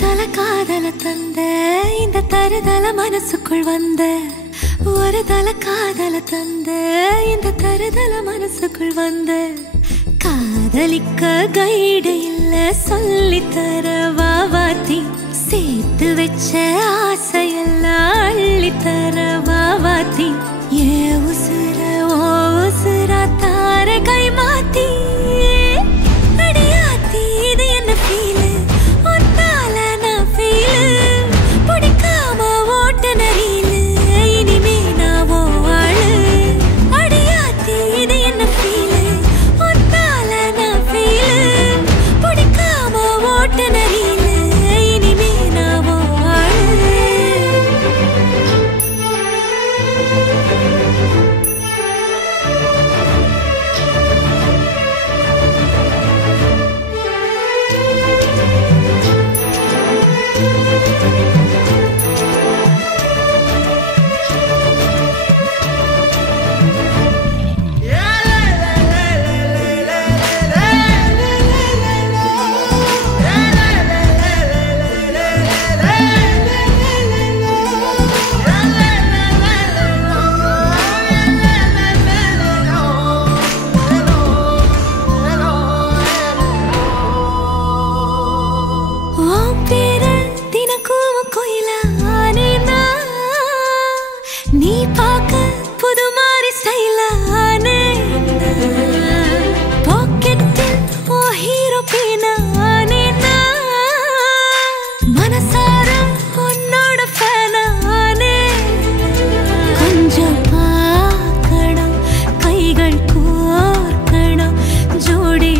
தருதல காதல தந்த இந்த தருதல மனசுக்குள் வந்த ஒரு தல காதல தந்த இந்த தருதல மனசுக்குள் வந்த காதலிக்க கைடு இல்ல சொல்லித்தர வாவாத்தி சேர்த்து வச்ச ஆசையெல்லாம் அள்ளித்தர வாவாத்தி ஏ உசுர ஓ உசுரா தார கை மாத்தி அடியாத்தி இது என்ன ஃபீலு ஒன்னால நான் ஃபீலு பிடிக்காம ஓட்ட நரீலு இனிமே நான் ஓ ஆளு அடியாத்தி இது என்ன ஃபீலு ஒன்னால நான் ஃபீலு பிடிக்காம ஓட்ட நரீலு இனிமே நான் ஓ ஆளு நீ பாக்க புது மாதிரி ஸ்டைலானே பாக்கெட்டில் ஓ ஹீரோ பீனானே மனசார உன்னோட ஃபேனானே கொஞ்சம் பார்க்கணும் கைகள் கோர்க்கணும் ஜோடி